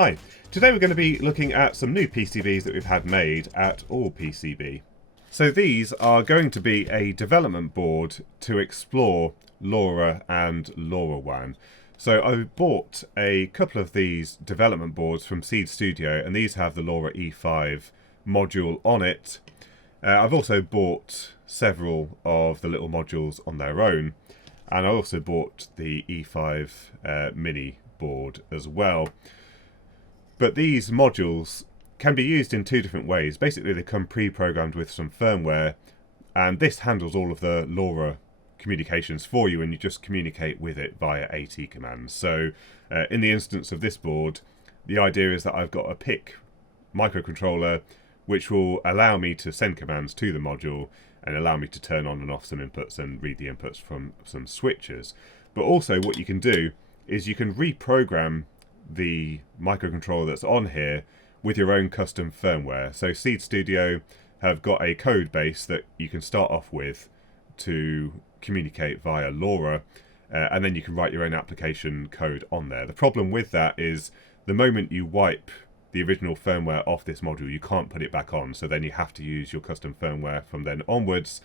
Hi, today we're going to be looking at some new PCBs that we've had made at All PCB. So these are going to be a development board to explore LoRa and LoRaWAN. So I bought a couple of these development boards from Seed Studio, and these have the Wio-E5 module on it. I've also bought several of the little modules on their own, and I also bought the E5 mini board as well. But these modules can be used in two different ways. Basically, they come pre-programmed with some firmware, and this handles all of the LoRa communications for you, and you just communicate with it via AT commands. So in the instance of this board, the idea is that I've got a PIC microcontroller which will allow me to send commands to the module and allow me to turn on and off some inputs and read the inputs from some switches. But also what you can do is you can reprogram the microcontroller that's on here with your own custom firmware. So Seed Studio have got a code base that you can start off with to communicate via LoRa, and then you can write your own application code on there. The problem with that is the moment you wipe the original firmware off this module, you can't put it back on, so then you have to use your custom firmware from then onwards.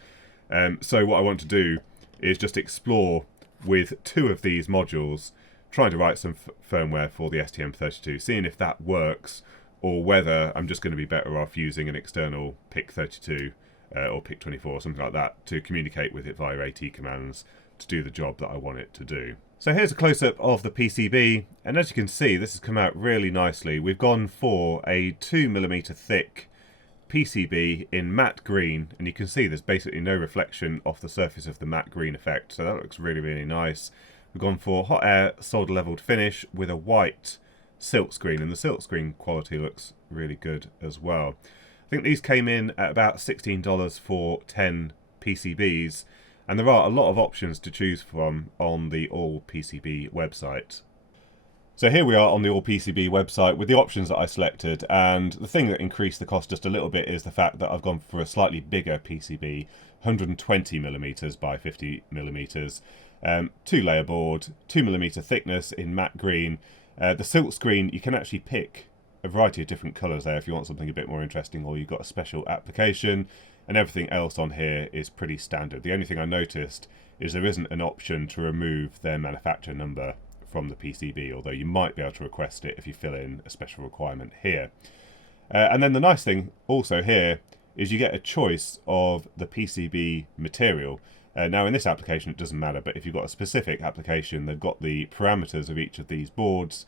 So what I want to do is just explore with two of these modules, trying to write some firmware for the STM32, seeing if that works, or whether I'm just going to be better off using an external PIC32 or PIC24 or something like that to communicate with it via AT commands to do the job that I want it to do. So here's a close-up of the PCB, and as you can see, this has come out really nicely. We've gone for a 2mm thick PCB in matte green, and you can see there's basically no reflection off the surface of the matte green effect, so that looks really, really nice. We've gone for hot air solder leveled finish with a white silkscreen, and the silkscreen quality looks really good as well. I think these came in at about $16 for 10 PCBs, and there are a lot of options to choose from on the All PCB website. So here we are on the All PCB website with the options that I selected, and the thing that increased the cost just a little bit is the fact that I've gone for a slightly bigger PCB, 120mm by 50mm. 2-layer board, 2mm thickness in matte green. The silk screen, you can actually pick a variety of different colours there if you want something a bit more interesting, or you've got a special application, and everything else on here is pretty standard. The only thing I noticed is there isn't an option to remove their manufacturer number from the PCB, although you might be able to request it if you fill in a special requirement here. And then the nice thing also here is you get a choice of the PCB material. Now in this application it doesn't matter, but if you've got a specific application, they've got the parameters of each of these boards,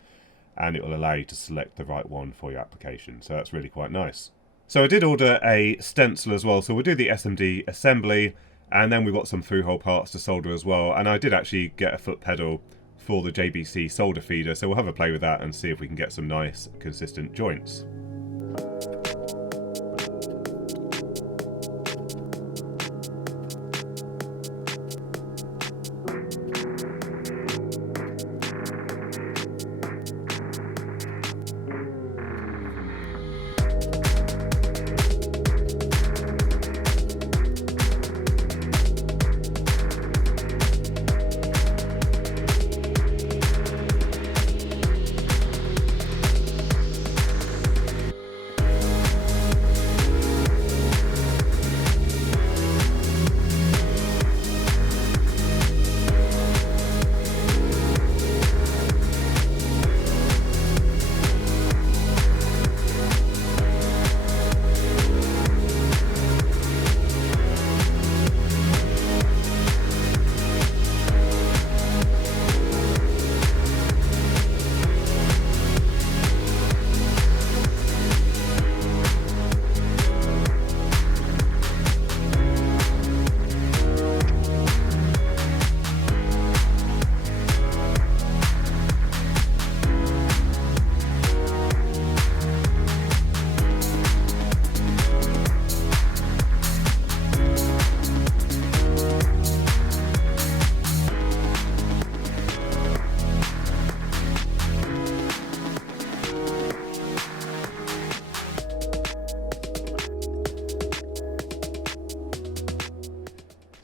and it will allow you to select the right one for your application. So that's really quite nice. So I did order a stencil as well, so we'll do the SMD assembly, and then we've got some through-hole parts to solder as well. And I did actually get a foot pedal for the JBC solder feeder, so we'll have a play with that and see if we can get some nice consistent joints.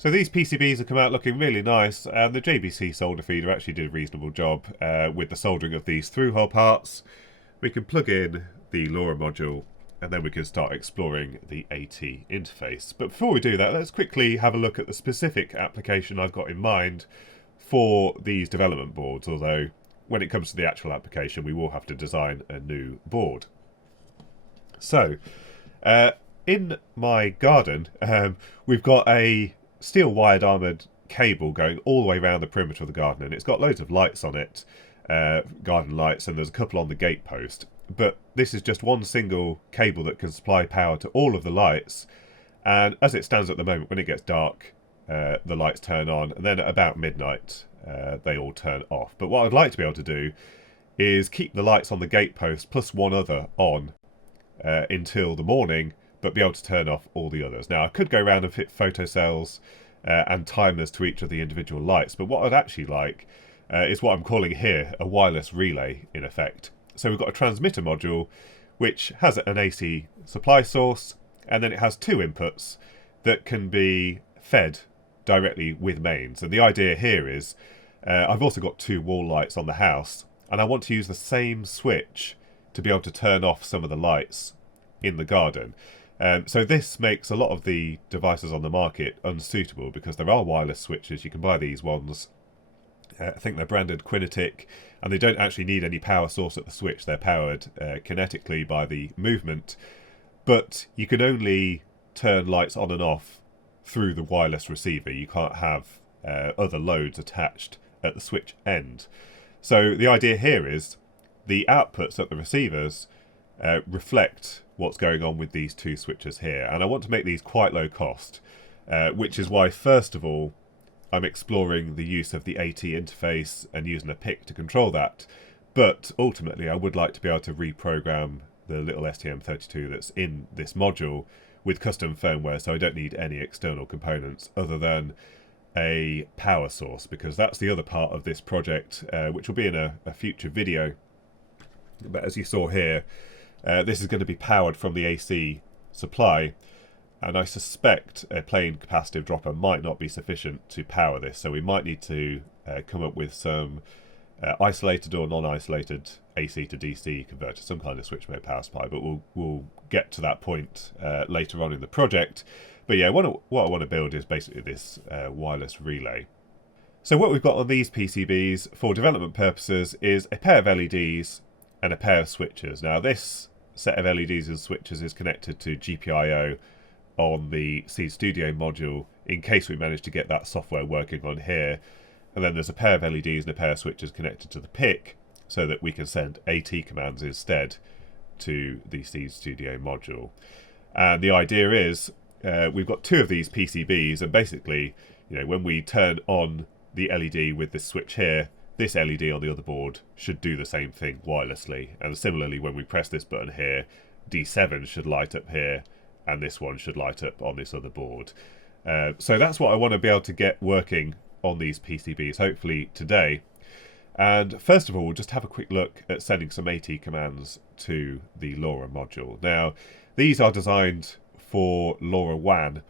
So these PCBs have come out looking really nice. The JBC solder feeder actually did a reasonable job with the soldering of these through-hole parts. we can plug in the LoRa module and then we can start exploring the AT interface. But before we do that, let's quickly have a look at the specific application I've got in mind for these development boards, although when it comes to the actual application we will have to design a new board. So, in my garden, we've got a steel wired armoured cable going all the way around the perimeter of the garden, and it's got loads of lights on it, garden lights, and there's a couple on the gate post. But this is just one single cable that can supply power to all of the lights, and as it stands at the moment, when it gets dark, the lights turn on, and then at about midnight they all turn off. But what I'd like to be able to do is keep the lights on the gate post plus one other on until the morning, but be able to turn off all the others. Now I could go around and fit photocells and timers to each of the individual lights, but what I'd actually like is what I'm calling here a wireless relay in effect. So we've got a transmitter module which has an AC supply source, and then it has two inputs that can be fed directly with mains. And the idea here is I've also got two wall lights on the house, and I want to use the same switch to be able to turn off some of the lights in the garden. So this makes a lot of the devices on the market unsuitable, because there are wireless switches. You can buy these ones. I think they're branded Quinitic, and they don't actually need any power source at the switch. They're powered kinetically by the movement, but you can only turn lights on and off through the wireless receiver. You can't have other loads attached at the switch end. So the idea here is the outputs at the receivers reflect what's going on with these two switches here, and I want to make these quite low cost, which is why first of all I'm exploring the use of the AT interface and using a PIC to control that. But ultimately I would like to be able to reprogram the little STM32 that's in this module with custom firmware, so I don't need any external components other than a power source, because that's the other part of this project, which will be in a future video. But as you saw here, this is going to be powered from the AC supply, and I suspect a plain capacitive dropper might not be sufficient to power this, so we might need to come up with some isolated or non-isolated AC to DC converter, some kind of switch mode power supply, but we'll get to that point later on in the project. But yeah, what I want to build is basically this wireless relay. So what we've got on these PCBs for development purposes is a pair of LEDs and a pair of switches. Now this set of LEDs and switches is connected to GPIO on the Seed Studio module in case we manage to get that software working on here. And then there's a pair of LEDs and a pair of switches connected to the PIC so that we can send AT commands instead to the Seed Studio module. And the idea is we've got two of these PCBs, and basically, you know, when we turn on the LED with this switch here, this LED on the other board should do the same thing wirelessly. And similarly, when we press this button here, D7 should light up here, and this one should light up on this other board. So that's what I want to be able to get working on these PCBs, hopefully today. And first of all, we'll just have a quick look at sending some AT commands to the LoRa module. Now, these are designed for LoRaWAN,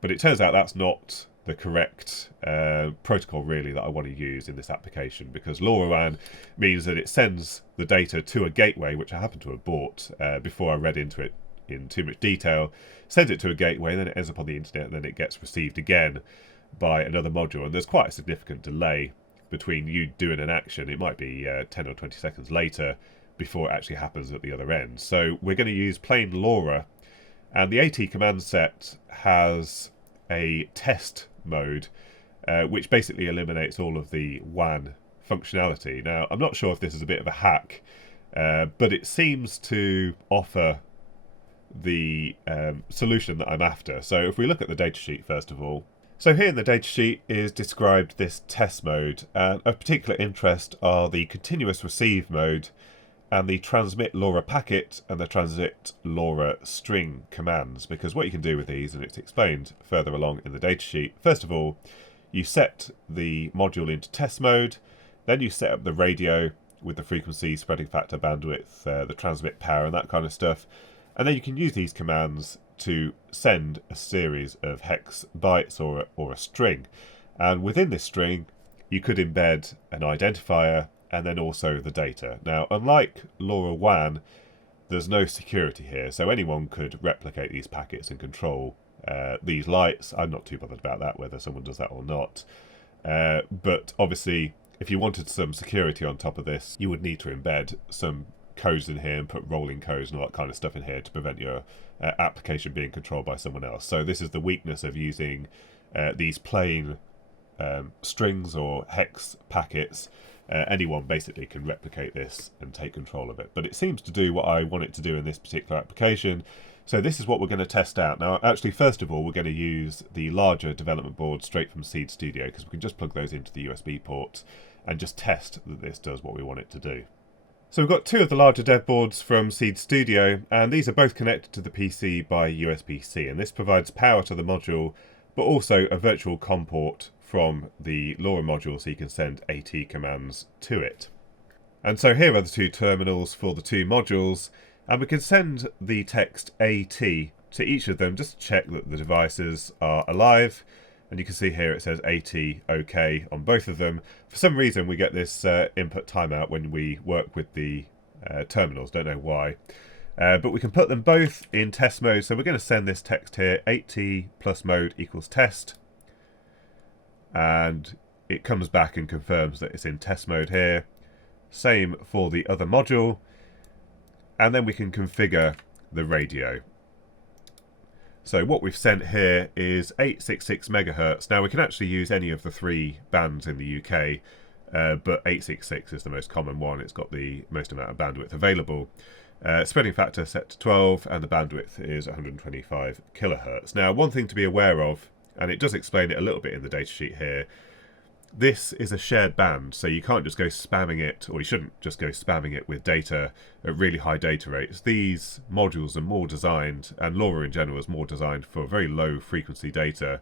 but it turns out that's not the correct protocol really that I want to use in this application, because LoRaWAN means that it sends the data to a gateway, which I happen to have bought before I read into it in too much detail, sends it to a gateway, then it ends up on the internet, and then it gets received again by another module, and there's quite a significant delay between you doing an action. It might be 10 or 20 seconds later before it actually happens at the other end. So we're going to use plain LoRa, and the AT command set has a test mode which basically eliminates all of the WAN functionality. Now I'm not sure if this is a bit of a hack, but it seems to offer the solution that I'm after. So if we look at the datasheet first of all, so here in the datasheet is described this test mode, and of particular interest are the continuous receive mode and the transmit LoRa packet and the transmit LoRa string commands, because what you can do with these, and it's explained further along in the datasheet, first of all you set the module into test mode, then you set up the radio with the frequency, spreading factor, bandwidth, the transmit power and that kind of stuff. And then you can use these commands to send a series of hex bytes or a string. And within this string, you could embed an identifier and then also the data. Now, unlike LoRaWAN, there's no security here, so anyone could replicate these packets and control these lights. I'm not too bothered about that, whether someone does that or not. But obviously, if you wanted some security on top of this, you would need to embed some codes in here and put rolling codes and all that kind of stuff in here to prevent your application being controlled by someone else. So this is the weakness of using these plain strings or hex packets. Anyone basically can replicate this and take control of it. But it seems to do what I want it to do in this particular application. So this is what we're going to test out. Now, actually, first of all, we're going to use the larger development board straight from Seed Studio, because we can just plug those into the USB ports and just test that this does what we want it to do. So we've got two of the larger dev boards from Seed Studio, and these are both connected to the PC by USB-C, and this provides power to the module, but also a virtual COM port from the LoRa module so you can send AT commands to it. And so here are the two terminals for the two modules, and we can send the text AT to each of them just to check that the devices are alive. And you can see here it says AT OK on both of them. For some reason we get this input timeout when we work with the terminals, don't know why. But we can put them both in test mode, so we're going to send this text here, AT plus mode equals test. And it comes back and confirms that it's in test mode here. Same for the other module. And then we can configure the radio. So what we've sent here is 866 megahertz. Now we can actually use any of the three bands in the UK, but 866 is the most common one. It's got the most amount of bandwidth available. Spreading factor set to 12, and the bandwidth is 125 kilohertz. Now, one thing to be aware of, and it does explain it a little bit in the datasheet here, this is a shared band, so you can't just go spamming it, or you shouldn't just go spamming it with data at really high data rates. These modules are more designed, and LoRa in general is more designed for very low frequency data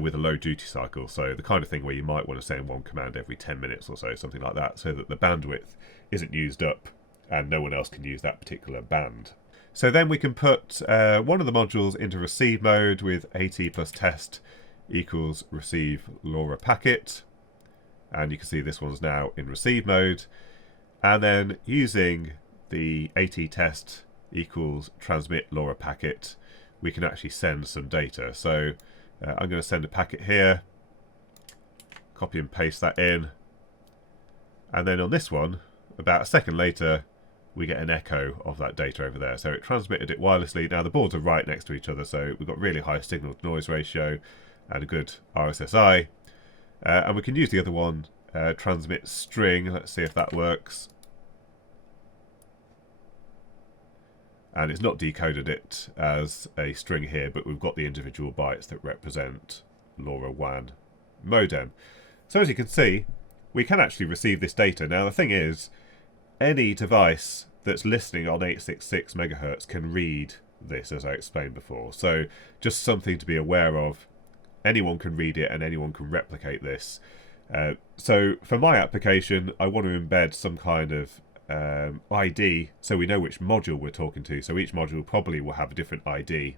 with a low duty cycle. So the kind of thing where you might want to send one command every 10 minutes or so, something like that, so that the bandwidth isn't used up and no one else can use that particular band. So then we can put one of the modules into receive mode with AT plus test equals receive LoRa packet. And you can see this one's now in receive mode. And then using the AT test equals transmit LoRa packet, we can actually send some data. So I'm going to send a packet here, copy and paste that in. And then on this one, about a second later, we get an echo of that data over there. So it transmitted it wirelessly. Now the boards are right next to each other, so we've got really high signal to noise ratio and a good RSSI. And we can use the other one, transmit string. Let's see if that works. And it's not decoded it as a string here, but we've got the individual bytes that represent LoRaWAN modem. So as you can see, we can actually receive this data. Now the thing is, any device that's listening on 866 megahertz can read this, as I explained before. So just something to be aware of. Anyone can read it and anyone can replicate this. So for my application, I want to embed some kind of ID so we know which module we're talking to. So each module probably will have a different ID.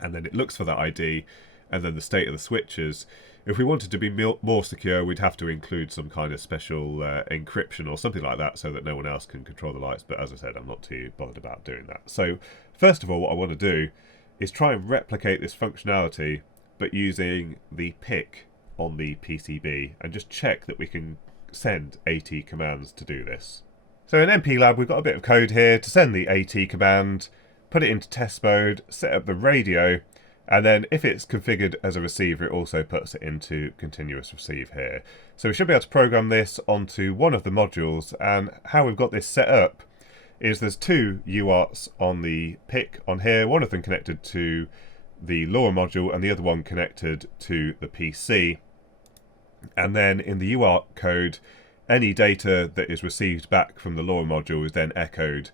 And then it looks for that ID and then the state of the switches. If we wanted to be more secure, we'd have to include some kind of special encryption or something like that so that no one else can control the lights. But as I said, I'm not too bothered about doing that. So first of all, what I want to do is try and replicate this functionality, but using the PIC on the PCB, and just check that we can send AT commands to do this. So in MPLAB, we've got a bit of code here to send the AT command, put it into test mode, set up the radio, and then if it's configured as a receiver, it also puts it into continuous receive here. So we should be able to program this onto one of the modules, and how we've got this set up is there's two UARTs on the PIC on here, one of them connected to the LoRa module and the other one connected to the PC. And then in the UART code, any data that is received back from the LoRa module is then echoed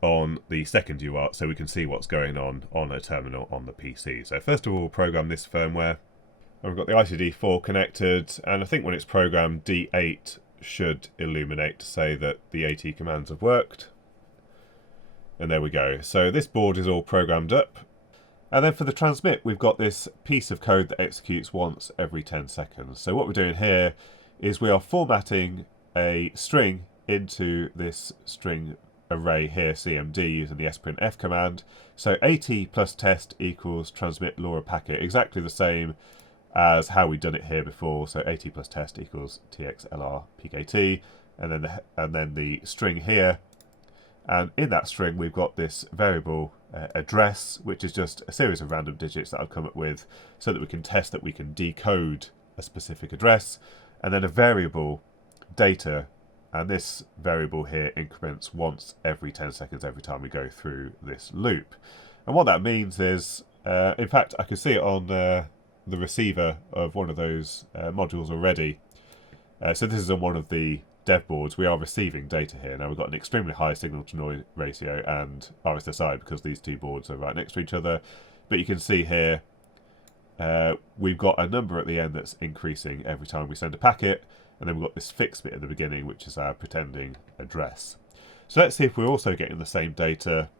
on the second UART, so we can see what's going on a terminal on the PC. So first of all, we'll program this firmware. And we've got the ICD4 connected, and I think when it's programmed, D8 should illuminate to say that the AT commands have worked. And there we go. So this board is all programmed up. And then for the transmit, we've got this piece of code that executes once every 10 seconds. So what we're doing here is we are formatting a string into this string array here, CMD, using the sprintf command. So AT plus test equals transmit LoRa packet, exactly the same as how we've done it here before. So AT plus test equals TXLR PKT, and then the string here. And in that string, we've got this variable address, which is just a series of random digits that I've come up with so that we can test that we can decode a specific address, and then a variable data, and this variable here increments once every 10 seconds every time we go through this loop. And what that means is, in fact, I can see it on the receiver of one of those modules already. So this is on one of the dev boards. We are receiving data here. Now we've got an extremely high signal to noise ratio and RSSI because these two boards are right next to each other. But you can see here we've got a number at the end that's increasing every time we send a packet, and then we've got this fixed bit at the beginning, which is our pretending address. So let's see if we're also getting the same data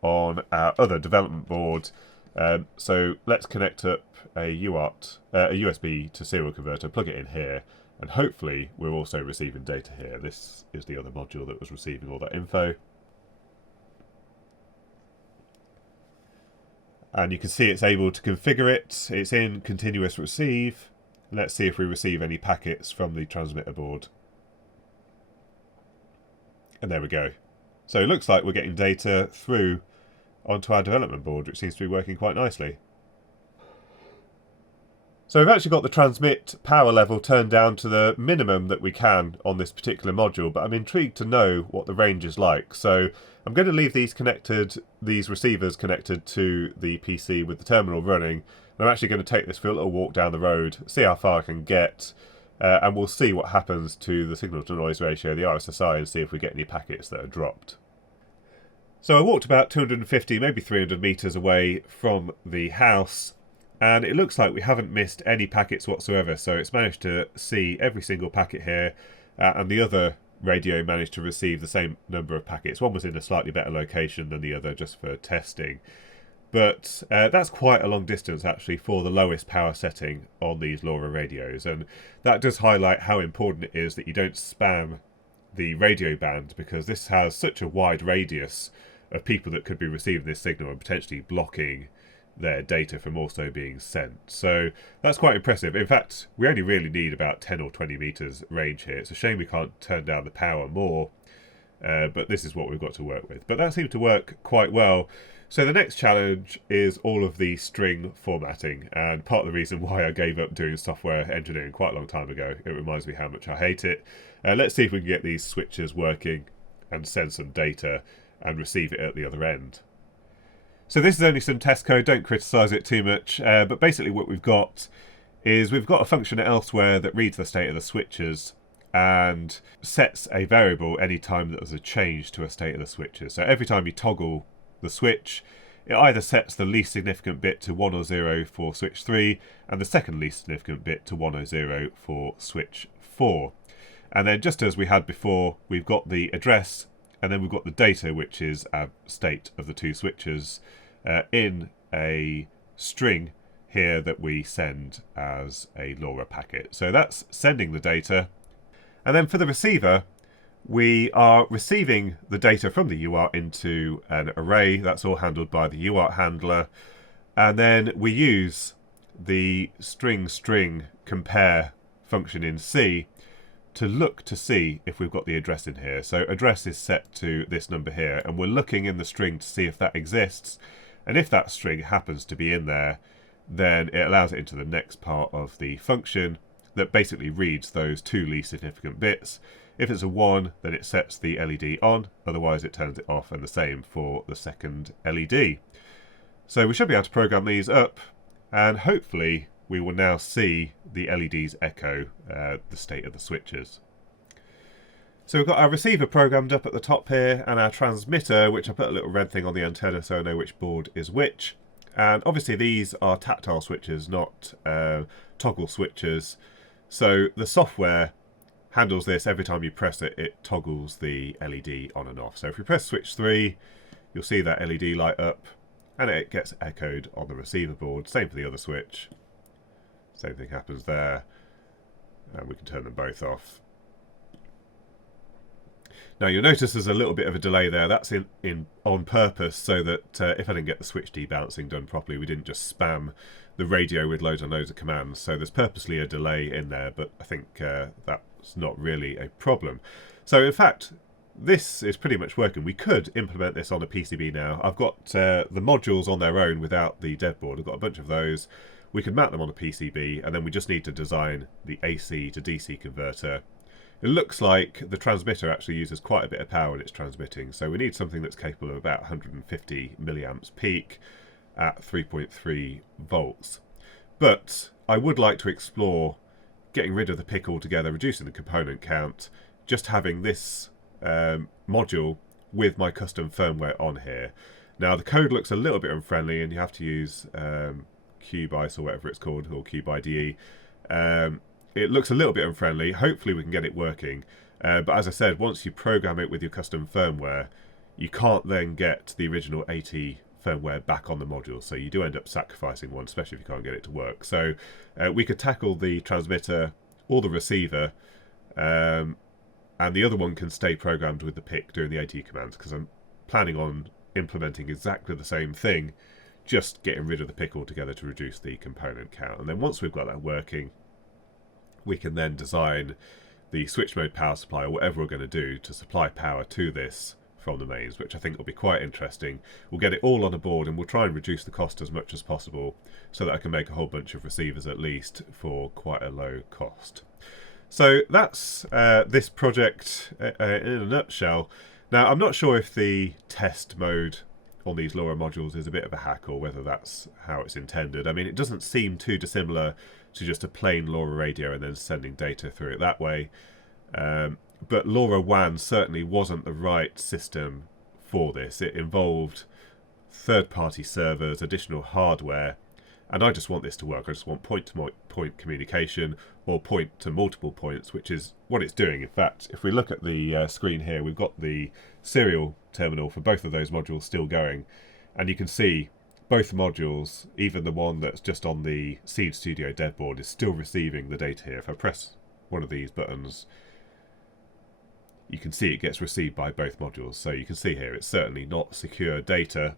on our other development board. So let's connect up a UART, a USB to serial converter, plug it in here, and hopefully we're also receiving data here. This is the other module that was receiving all that info. And you can see it's able to configure it. It's in continuous receive. Let's see if we receive any packets from the transmitter board. And there we go. So it looks like we're getting data through onto our development board, which seems to be working quite nicely. So we've actually got the transmit power level turned down to the minimum that we can on this particular module, but I'm intrigued to know what the range is like. So I'm going to leave these receivers connected to the PC with the terminal running. I'm actually going to take this for a little walk down the road, see how far I can get, and we'll see what happens to the signal to noise ratio, the RSSI, and see if we get any packets that are dropped. So I walked about 250, maybe 300 meters away from the house, and it looks like we haven't missed any packets whatsoever. So it's managed to see every single packet here, and the other radio managed to receive the same number of packets. One was in a slightly better location than the other just for testing. But that's quite a long distance actually for the lowest power setting on these LoRa radios, and that does highlight how important it is that you don't spam the radio band, because this has such a wide radius of people that could be receiving this signal and potentially blocking their data from also being sent. So that's quite impressive. In fact, we only really need about 10 or 20 meters range here. It's a shame we can't turn down the power more, but this is what we've got to work with. But that seemed to work quite well. So the next challenge is all of the string formatting, and part of the reason why I gave up doing software engineering quite a long time ago. It reminds me how much I hate it. Let's see if we can get these switches working and send some data and receive it at the other end. So this is only some test code, don't criticise it too much, but basically what we've got is we've got a function elsewhere that reads the state of the switches and sets a variable anytime that there's a change to a state of the switches. So every time you toggle the switch, it either sets the least significant bit to 1 or 0 for switch 3 and the second least significant bit to 1 or 0 for switch 4. And then just as we had before, we've got the address and then we've got the data, which is our state of the two switches, in a string here that we send as a LoRa packet. So that's sending the data. And then for the receiver, we are receiving the data from the UART into an array. That's all handled by the UART handler. And then we use the string compare function in C to look to see if we've got the address in here. So address is set to this number here, and we're looking in the string to see if that exists. And if that string happens to be in there, then it allows it into the next part of the function that basically reads those two least significant bits. If it's a 1, then it sets the LED on, otherwise it turns it off, and the same for the second LED. So we should be able to program these up, and hopefully we will now see the LEDs echo the state of the switches. So we've got our receiver programmed up at the top here, and our transmitter, which I put a little red thing on the antenna so I know which board is which. And obviously these are tactile switches, not toggle switches. So the software handles this. Every time you press it, it toggles the LED on and off. So if we press switch 3, you'll see that LED light up, and it gets echoed on the receiver board. Same for the other switch. Same thing happens there. And we can turn them both off. Now you'll notice there's a little bit of a delay there. That's in on purpose so that if I didn't get the switch debouncing done properly, we didn't just spam the radio with loads and loads of commands. So there's purposely a delay in there, but I think that's not really a problem. So in fact, this is pretty much working. We could implement this on a PCB now. I've got the modules on their own without the dev board. I've got a bunch of those. We can mount them on a PCB, and then we just need to design the AC to DC converter. It looks like the transmitter actually uses quite a bit of power when it's transmitting, so we need something that's capable of about 150 milliamps peak at 3.3 volts. But I would like to explore getting rid of the PIC altogether, reducing the component count, just having this module with my custom firmware on here. Now the code looks a little bit unfriendly, and you have to use QBICE or whatever it's called, or QBIDE. It looks a little bit unfriendly. Hopefully we can get it working. But as I said, once you program it with your custom firmware, you can't then get the original AT firmware back on the module. So you do end up sacrificing one, especially if you can't get it to work. So we could tackle the transmitter or the receiver, and the other one can stay programmed with the PIC doing the AT commands, because I'm planning on implementing exactly the same thing, just getting rid of the PIC altogether to reduce the component count. And then once we've got that working, we can then design the switch mode power supply or whatever we're going to do to supply power to this from the mains, which I think will be quite interesting. We'll get it all on a board, and we'll try and reduce the cost as much as possible so that I can make a whole bunch of receivers at least for quite a low cost. So that's this project in a nutshell. Now I'm not sure if the test mode on these LoRa modules is a bit of a hack, or whether that's how it's intended. I mean, it doesn't seem too dissimilar to just a plain LoRa radio and then sending data through it that way. But LoRaWAN certainly wasn't the right system for this. It involved third-party servers, additional hardware, and I just want this to work. I just want point-to-point communication, or point to multiple points, which is what it's doing. In fact, if we look at the screen here, we've got the serial terminal for both of those modules still going, and you can see both modules, even the one that's just on the Seed Studio dev board, is still receiving the data here. If I press one of these buttons, you can see it gets received by both modules. So you can see here it's certainly not secure data,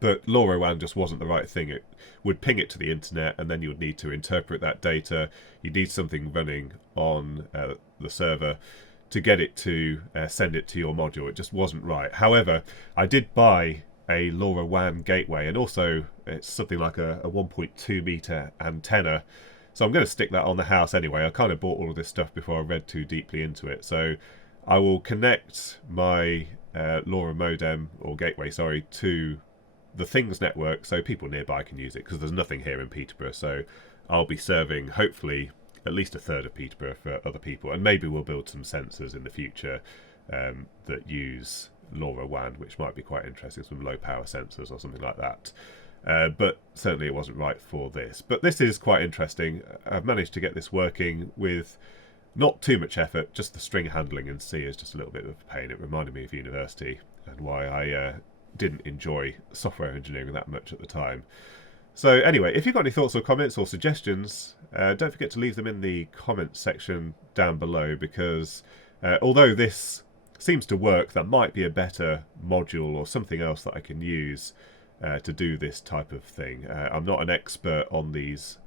but LoRaWAN just wasn't the right thing. It would ping it to the internet, and then you would need to interpret that data. You'd need something running on the server to get it to send it to your module. It just wasn't right. However, I did buy a LoRaWAN gateway, and also it's something like a 1.2 meter antenna. So I'm going to stick that on the house anyway. I kind of bought all of this stuff before I read too deeply into it. So I will connect my LoRa modem, or gateway, sorry, to the Things network so people nearby can use it, because there's nothing here in Peterborough. So I'll be serving, hopefully, at least a third of Peterborough for other people. And maybe we'll build some sensors in the future that use LoRaWAN, which might be quite interesting, some low power sensors or something like that. But certainly it wasn't right for this. But this is quite interesting. I've managed to get this working with not too much effort. Just the string handling in C is just a little bit of a pain. It reminded me of university and why I didn't enjoy software engineering that much at the time. So anyway, if you've got any thoughts or comments or suggestions, don't forget to leave them in the comments section down below, because although this seems to work, there might be a better module or something else that I can use to do this type of thing. I'm not an expert on these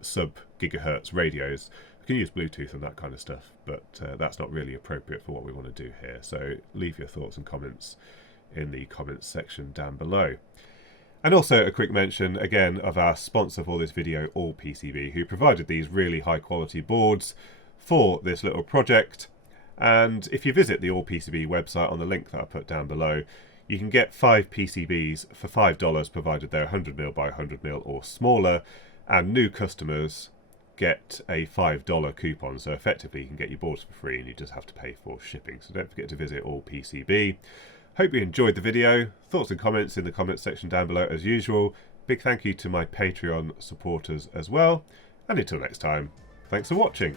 sub-gigahertz radios. I can use Bluetooth and that kind of stuff, but that's not really appropriate for what we want to do here. So leave your thoughts and comments in the comments section down below. And also a quick mention again of our sponsor for this video, AllPCB, who provided these really high quality boards for this little project. And if you visit the AllPCB website on the link that I put down below, you can get 5 PCBs for $5, provided they're 100mm by 100mm or smaller, and new customers get a $5 coupon. So effectively you can get your boards for free, and you just have to pay for shipping. So don't forget to visit AllPCB. Hope you enjoyed the video. Thoughts and comments in the comments section down below as usual. Big thank you to my Patreon supporters as well. And until next time, thanks for watching.